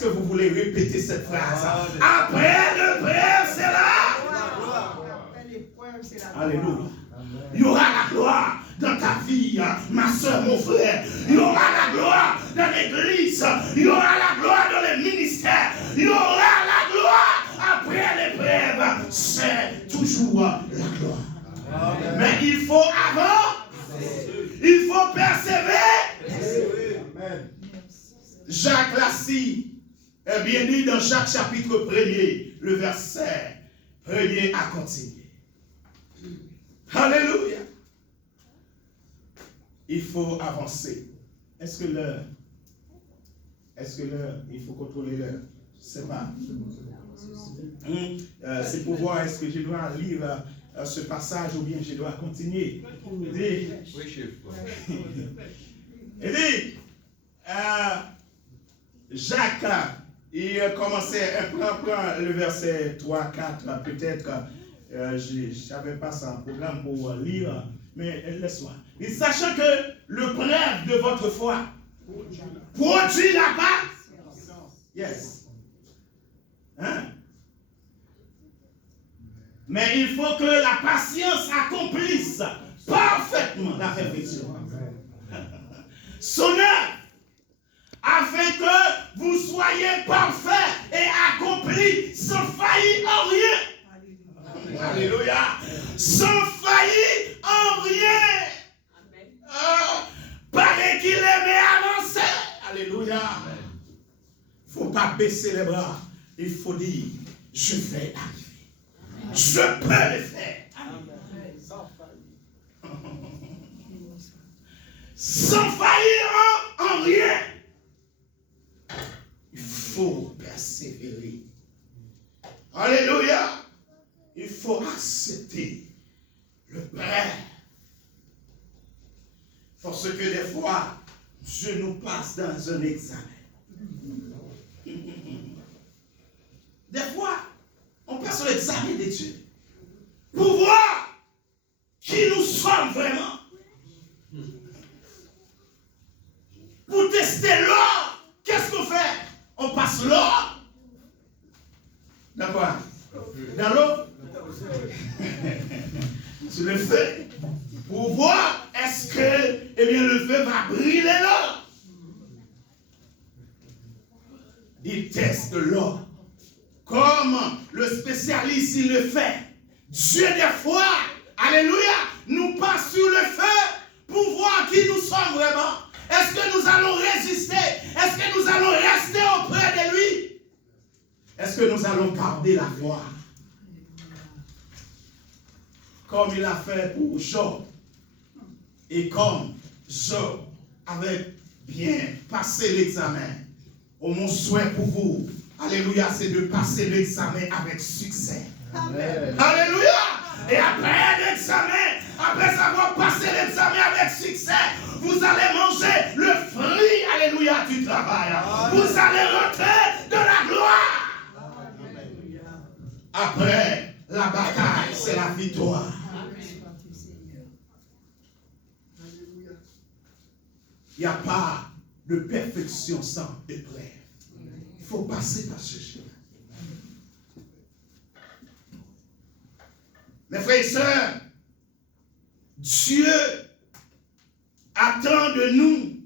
Est-ce que vous voulez répéter cette phrase? Après l'épreuve, c'est là. Alléluia. Il y aura la gloire dans ta vie, ma soeur, mon frère. Il y aura la gloire dans l'église. Il y aura la gloire dans les ministères. Il y aura la gloire après l'épreuve. C'est toujours la gloire. Amen. Mais il faut avant. Il faut persévérer. Amen. Jacques Lassie est bien dit dans Jacques chapitre 1er, le verset 1er à continuer. Alléluia. Il faut avancer. Est-ce que l'heure, il faut contrôler l'heure? Je ne sais pas. C'est pour voir est-ce que je dois lire ce passage ou bien je dois continuer. Jacques, il commençait, prend le verset 3, 4, peut-être, je n'avais pas ça en programme pour lire, mais laisse-moi. Et sachant que le preuve de votre foi produit la patience. Yes. Hein? Mais il faut que la patience accomplisse parfaitement la perfection. Son œuvre, afin que vous soyez parfaits et accomplis sans faillir en rien. Alléluia. Sans faillir en rien. Paraît qu'il aimait avancer. Alléluia. Il ne faut pas baisser les bras. Il faut dire, je vais arriver. Je peux le faire. Sans faillir en rien. Il faut persévérer. Alléluia. Il faut accepter le prêt. Parce que des fois, Dieu nous passe dans un examen. Des fois, on passe l'examen de Dieu pour voir qui nous sommes vraiment. Pour tester l'or, qu'est-ce qu'on fait? On passe l'or. Dans quoi? Dans l'eau? Sur le feu. Pour voir est-ce que le feu va brûler l'or. Il teste l'or. Comme le spécialiste il le fait. Dieu des fois, alléluia, nous passe sur le feu pour voir qui nous sommes vraiment. Est-ce que nous allons résister? Est-ce que nous allons rester auprès de lui? Est-ce que nous allons garder la foi? Comme il a fait pour Job. Et comme Job avait bien passé l'examen, mon souhait pour vous, alléluia, c'est de passer l'examen avec succès. Amen. Alléluia. Et après l'examen, après avoir passé l'examen avec succès, vous allez manger le fruit, alléluia, du travail. Amen. Vous allez rentrer dans la gloire. Amen. Après la bataille, c'est la victoire. Il n'y a pas de perfection sans épreuve. Il faut passer par ce chemin. Mes frères et sœurs, Dieu attend de nous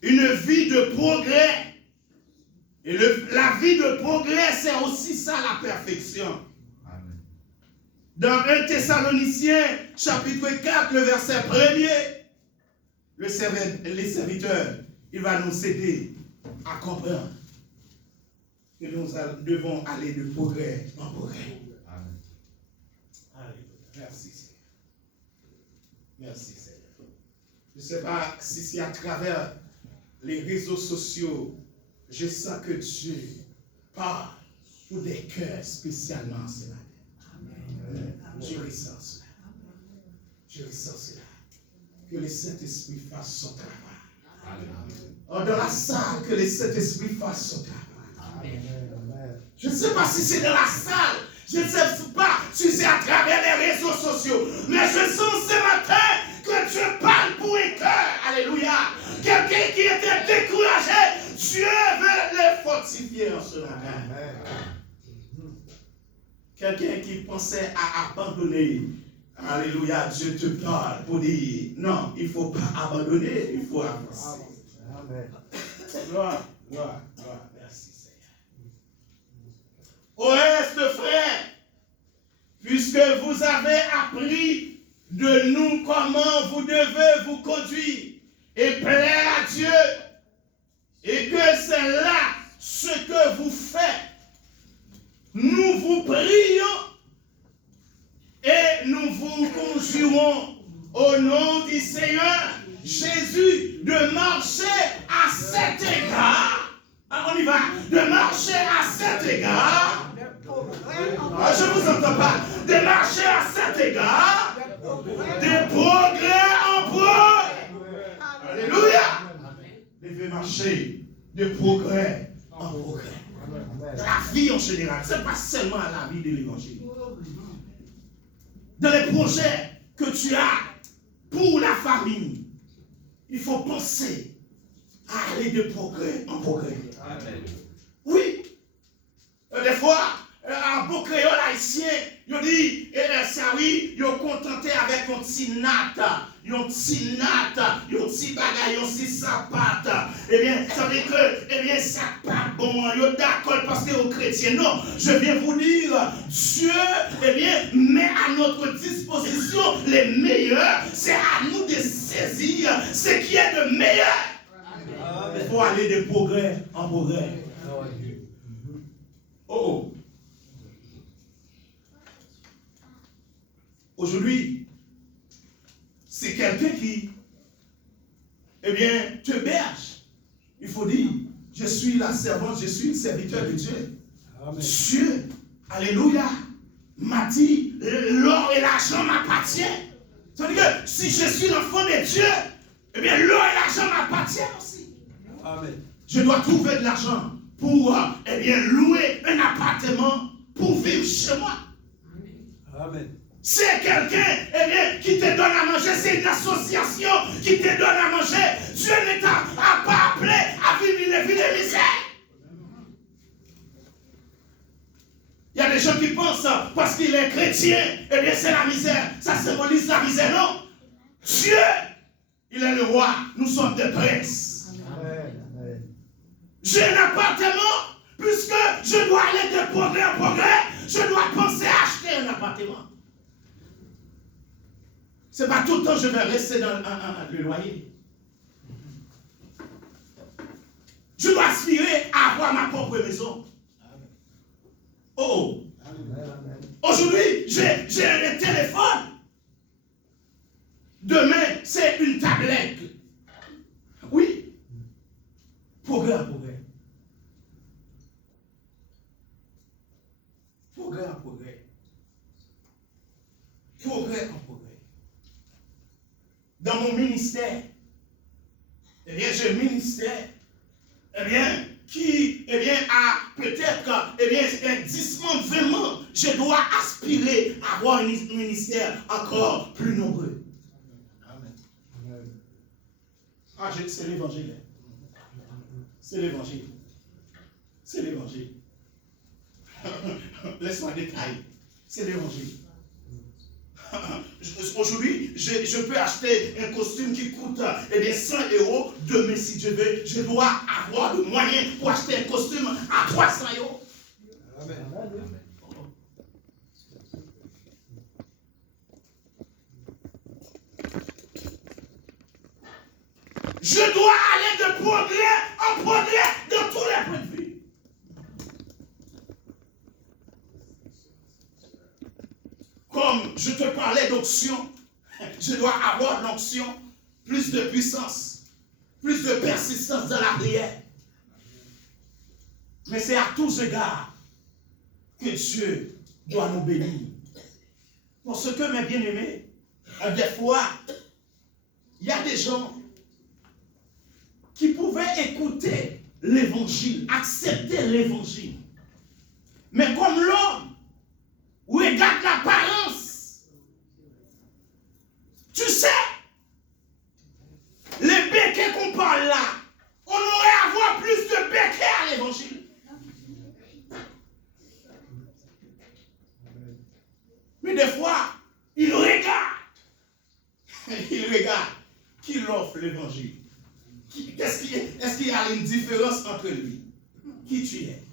une vie de progrès. Et la vie de progrès, c'est aussi ça la perfection. Amen. Dans 1 Thessaloniciens, chapitre 4, le verset 1er, les serviteurs, il va nous aider à comprendre que nous devons aller de progrès en progrès. Amen. Merci Seigneur. Merci Seigneur. Je ne sais pas si c'est à travers les réseaux sociaux, je sens que Dieu parle pour des cœurs spécialement ce matin. Je ressens cela. Je ressens cela. Que le Saint-Esprit fasse son travail. Amen. Dans la salle, que le Saint-Esprit fasse son travail. Amen. Je ne sais pas si c'est dans la salle. Je ne sais pas si c'est à travers les réseaux sociaux. Mais je sens ce matin que Dieu parle pour un cœur. Alléluia. Quelqu'un qui était découragé, Dieu veut prier en ce matin. Quelqu'un qui pensait à abandonner. Alléluia, Dieu te parle pour dire, non, il ne faut pas abandonner, il faut avancer. Amen. Gloire, gloire, gloire. Merci Seigneur. Au reste, frère, puisque vous avez appris de nous comment vous devez vous conduire et plaire à Dieu, et que c'est là ce que vous faites, nous vous prions et nous vous conjurons au nom du Seigneur Jésus de marcher à cet égard. On y va. De marcher à cet égard. Je ne vous entends pas. De marcher à cet égard. De progrès en progrès. Alléluia. Devez marcher de progrès en progrès. La vie en général, ce n'est pas seulement la vie de l'évangile. Dans les projets que tu as pour la famille, il faut penser à aller de progrès en progrès. Amen. Oui. Des fois, un beau créole haïtien, il dit, ça oui, il est contenté avec un petit nata, un petit bagage, un petit sapat. Eh bien, ça veut dire que, eh bien, ça pas bon, il est d'accord parce que aux chrétiens. Non, je viens vous dire, Dieu, eh bien, met à notre disposition les meilleurs. C'est à nous de saisir ce qui est de meilleur. Il faut aller de progrès en progrès. Oh. Aujourd'hui, c'est quelqu'un qui, eh bien, te berge. Il faut dire, je suis la servante, je suis le serviteur de Dieu. Amen. Dieu, alléluia, m'a dit, l'or et l'argent m'appartiennent. C'est-à-dire que si je suis l'enfant de Dieu, eh bien, l'or et l'argent m'appartiennent aussi. Amen. Je dois trouver de l'argent pour, eh bien, louer un appartement pour vivre chez moi. Amen. C'est quelqu'un, eh bien, qui te donne à manger, c'est une association qui te donne à manger. Dieu ne t'a pas appelé à vivre une vie de misère. Il y a des gens qui pensent, parce qu'il est chrétien, eh bien, c'est la misère. Ça symbolise la misère, non? Dieu, il est le roi, nous sommes des princes. Amen. J'ai un appartement, puisque je dois aller de progrès en progrès, je dois penser à acheter un appartement. Ce n'est pas tout le temps que je vais rester dans le loyer. Je dois aspirer à avoir ma propre maison. Oh! Aujourd'hui, j'ai un téléphone. Demain, c'est une tablette. Oui. Progrès en progrès. Progrès en progrès. Progrès en progrès. Dans mon ministère, eh bien, j'ai un ministère, eh bien, qui, eh bien, a peut-être, eh bien, 10 mois, 20 mois, je dois aspirer à avoir un ministère encore plus nombreux. Amen. Ah, c'est l'évangile. C'est l'évangile. C'est l'évangile. Laisse-moi détailler. C'est l'évangile. Aujourd'hui, je peux acheter un costume qui coûte eh bien, 100 €. Demain, si je veux, je dois avoir le moyen pour acheter un costume à 300 €. Amen. Je dois aller de progrès en progrès dans tous les points de vue. Comme je te parlais d'onction, je dois avoir l'onction, plus de puissance, plus de persistance dans la prière. Mais c'est à tous égards que Dieu doit nous bénir. Parce que, mes bien-aimés, des fois, il y a des gens qui pouvaient écouter l'évangile, accepter l'évangile. Mais comme l'homme regarde l'apparence, tu sais, les béquets qu'on parle là, on aurait à avoir plus de béquets à l'évangile. offre l'évangile? Est-ce qu'il y a une différence entre lui? Qui tu es?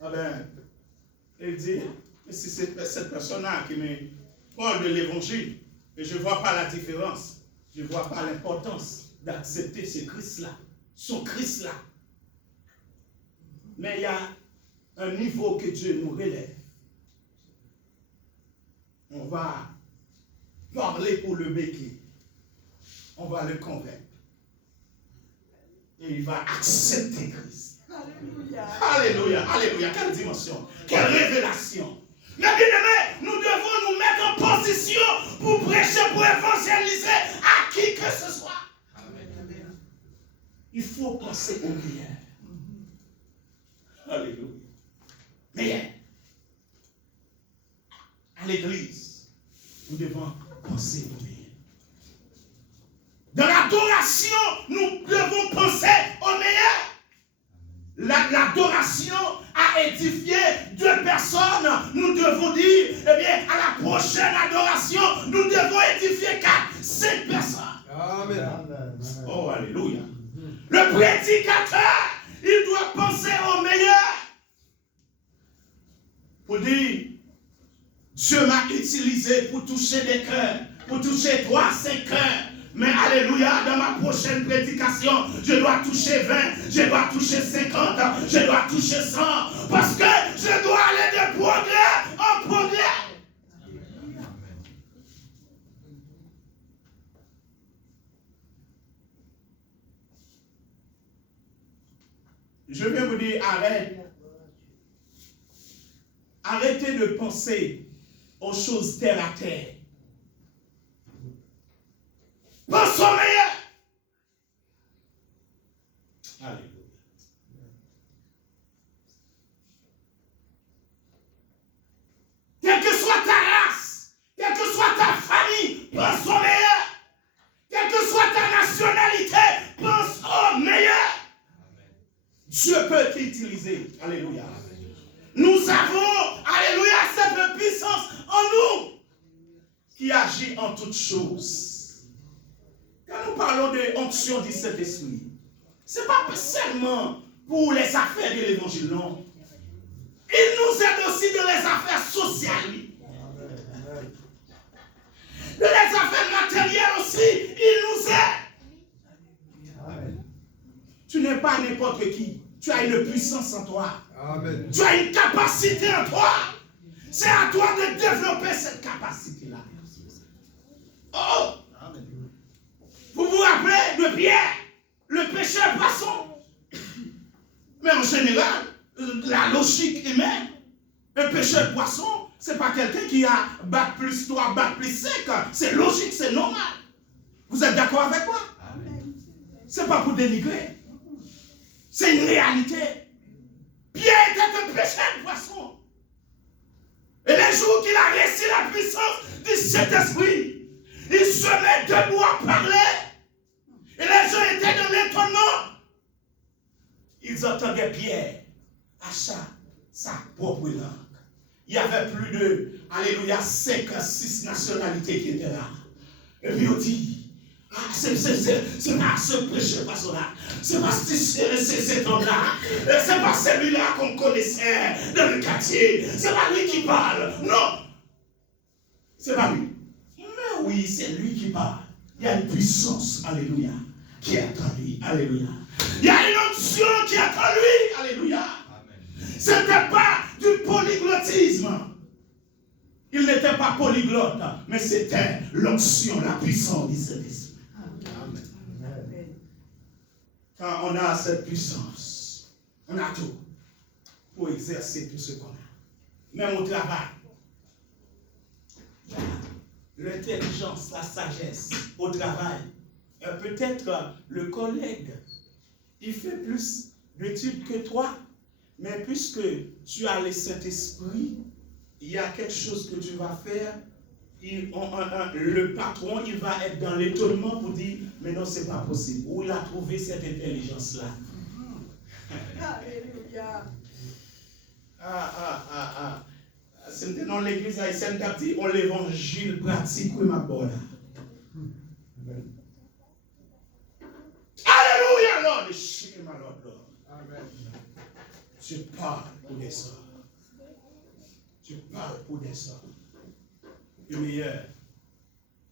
Ah ben, il dit, si c'est cette personne-là qui me parle de l'évangile, et je ne vois pas la différence, je ne vois pas l'importance d'accepter ce Christ-là, son Christ-là. Mais il y a un niveau que Dieu nous relève. On va parler pour le béquer. On va le convaincre. Et il va accepter Christ. Alléluia. Alléluia. Alléluia. Quelle dimension. Quelle révélation. Mais bien aimé, nous devons nous mettre en position pour prêcher, pour évangéliser à qui que ce soit. Amen. Il faut penser au meilleur. Alléluia. Meilleur. À l'église, nous devons penser au meilleur. Dans l'adoration, nous devons penser au meilleur. L'adoration a édifié 2 personnes. Nous devons dire, eh bien, à la prochaine adoration, nous devons édifier 4, 5 personnes. Amen. Oh, alléluia. Le prédicateur, il doit penser au meilleur. Pour dire, Dieu m'a utilisé pour toucher des cœurs, pour toucher 3, 5 cœurs. Mais alléluia, dans ma prochaine prédication, je dois toucher 20, je dois toucher 50, je dois toucher 100. Parce que je dois aller de progrès en progrès. Je viens vous dire, arrêtez de penser aux choses terre à terre. Pense au meilleur. Alléluia. Quelle que soit ta race, quelle que soit ta famille, pense au meilleur. Quelle que soit ta nationalité, pense au meilleur. Dieu peut t'utiliser. Alléluia. Nous avons, alléluia, cette puissance en nous qui agit en toutes choses. Quand nous parlons de onction du Saint-Esprit, ce n'est pas seulement pour les affaires de l'évangile, non. Il nous aide aussi dans les affaires sociales. Dans les affaires matérielles aussi, il nous aide. Tu n'es pas n'importe qui. Tu as une puissance en toi. Amen. Tu as une capacité en toi. C'est à toi de développer cette capacité-là. Oh! Vous vous rappelez de Pierre, le pécheur poisson. Mais en général, la logique humaine, un pécheur poisson, ce n'est pas quelqu'un qui a bac plus 3, bac plus 5. C'est logique, c'est normal. Vous êtes d'accord avec moi? Ce n'est pas pour dénigrer. C'est une réalité. Pierre était un pécheur poisson. Et les jours qu'il a reçu la puissance du Saint-Esprit, il se met debout à parler. Et les gens étaient dans l'étonnement. Ils entendaient Pierre à sa propre langue. Il y avait plus de, alléluia, 5 à 6 nationalités qui étaient là. Et puis on dit, c'est pas ce pécheur là, c'est pas cet homme-là, c'est pas celui-là qu'on connaissait dans le quartier, c'est pas lui qui parle. Non, c'est pas lui. Mais oui, c'est lui qui parle. Il y a une puissance, alléluia, qui est en lui, alléluia. Il y a une onction qui est en lui, alléluia. Ce n'était pas du polyglottisme. Il n'était pas polyglotte, mais c'était l'onction, la puissance du Saint-Esprit. Quand on a cette puissance, on a tout pour exercer tout ce qu'on a. Même au travail. L'intelligence, la sagesse au travail. Peut-être le collègue, il fait plus d'études que toi, mais puisque tu as le Saint-Esprit, il y a quelque chose que tu vas faire, le patron, il va être dans l'étonnement pour dire, mais non, c'est pas possible. Où il a trouvé cette intelligence-là? Alléluia. C'était dans l'église haïtienne, on l'évangile pratique, oui, ma bonne. Alléluia, Lord. Shake my Lord, Lord. Amen. Tu parles pour des ça. Tu parles pour des ça. Le meilleur.